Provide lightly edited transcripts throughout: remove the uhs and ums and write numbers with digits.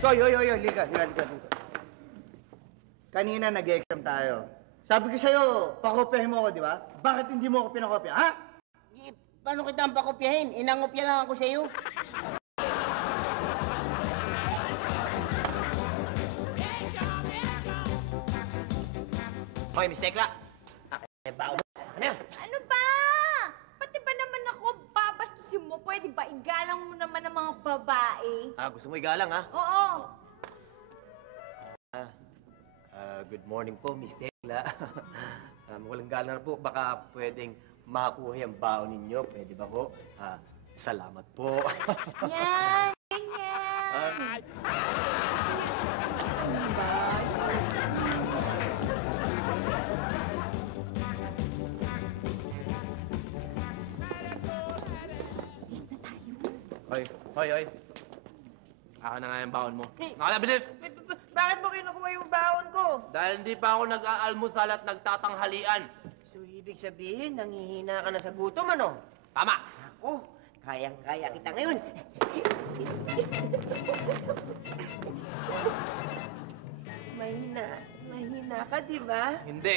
Hoy, liga. Kanina nag-exam tayo. Sabi ko sa'yo, pakopyahin mo ako, di ba? Bakit hindi mo ako pinakopya, ha? Paano kita pakopyahin? Inangopya lang ako sa'yo. Hoy, Miss Tekla. Baon mo. Ano ba? Pati ba naman ako babastusin mo? Pwede ba igalang mo naman ang mga babae? Gusto mo igalang, ha? Oo. Good morning po, Miss Tekla. Walang galang na po. Baka pwedeng makakuha yung baon ninyo. Pwede ba po? Salamat po. Yan, ganyan. Hoy. Ako na nga yung baon mo. Nakala, Bakit mo kinukuha yung baon ko? dahil hindi pa ako nag-aalmusal at nagtatanghalian. So, ibig sabihin, nanghihina ka na sa gutom, ano? Tama. Ako, kayang-kaya kita ngayon. Mahina ka, di ba? Hindi.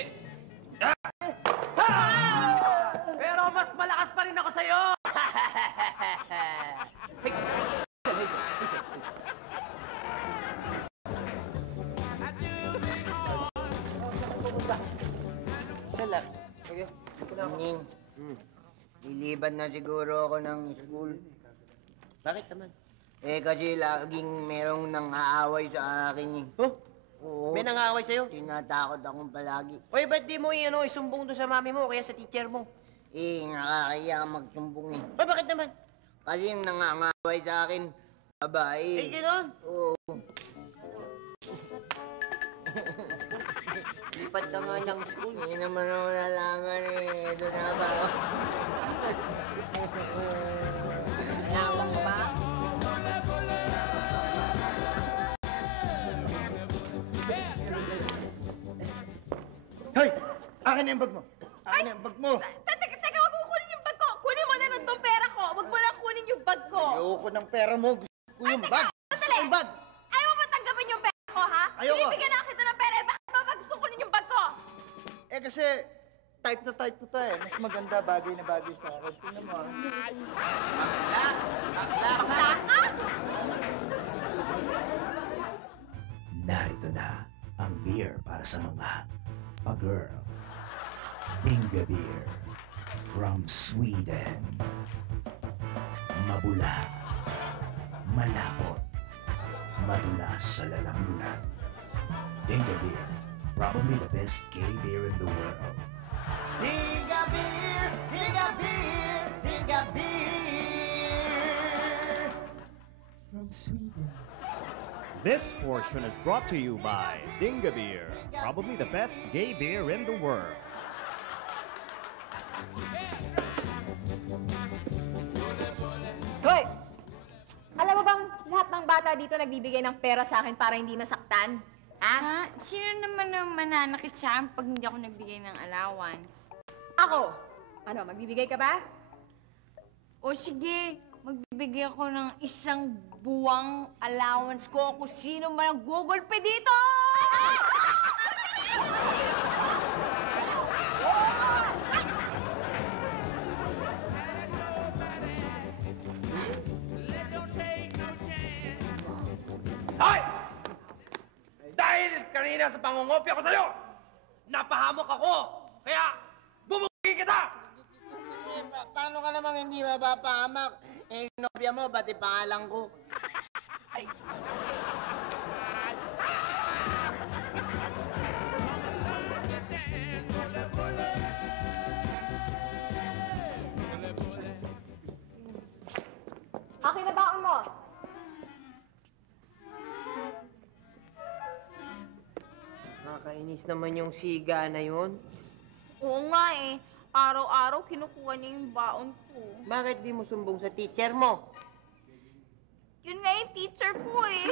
Pero mas malakas pa rin ako sa'yo! Sala. Sige. Ning, liliban na siguro ako ng school. Bakit naman? Kasi laging merong nang-aaway sa akin, eh. Oh? Oo. May nangaaway sa'yo? Tinatakot akong palagi. Oy, ba't di mo isumbong doon sa mami mo kaya sa teacher mo? Nakakaya magsumbong, eh. Oy, bakit naman? Kasi yung nangangaway sa akin, babae. Gano'n? Oo. Lipat ka nga ng school. Hindi naman ako nalaman, eh. Ito na ba ako? Nabang mo ba? Hoy! Akin na yung bag mo. Akin na yung bag mo. Teka, wag mo kunin yung bag ko. Kunin mo na lang tong pera ko. Wag mo lang kunin yung bag ko. Ayoko ng pera mo. Gusto ko yung bag. Gusto ko yung bag. Ayaw mo ba tanggapin yung pera ko, ha? Ayoko. Binibigyan na kita ng pera. Bakit ba gusto kunin yung bag ko? Kasi type na type ko tayo. Mas maganda, bagay na bagay sa akin. Tingnan mo. Bakla ka? Narito na ang beer para sa mga pa-girl. Dinga Beer from Sweden. Mabula, malapot, madulas sa lalamunan. Dinga Beer, probably the best gay beer in the world. Dinga Beer! Dinga Beer! Dinga Beer! From Sweden. This portion is brought to you by Dinga Beer, probably the best gay beer in the world. Hoy! Alam mo bang lahat ng bata dito nagbibigay ng pera sa akin para hindi nasaktan? Ha? Sino naman ang mananakit sa akin pag hindi ako nagbigay ng allowance? Ako! Ano, magbibigay ka ba? O sige, magbibigay ako ng isang buwang allowance ko kung sino man ang gugulpe dito! Hoy! Dahil kanina sa pangungopya ko sa'yo, napahamok ako! Kaya, bubugin kita! Paano ka namang hindi mapapahamak? Nobya mo, pati pangalan ko. Ay! Akin na baon mo! Nakakainis naman yung siga na yun. Oo nga eh. Araw-araw kinukuha niya yung baon ko. Bakit di mo sumbong sa teacher mo? Yun nga yung teacher ko eh.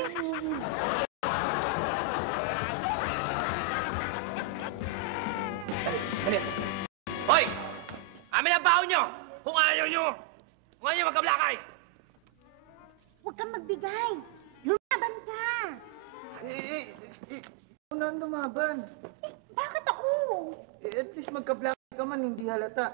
Hoy! Amin ang baon nyo! Kung ayaw nyo! Kung ayaw nyo magkablakay! Huwag kang magbigay. Lumab! Lumaban ka. Ikaw na ang lumaban. Bakit ako? At least magka-black ka man, hindi halata.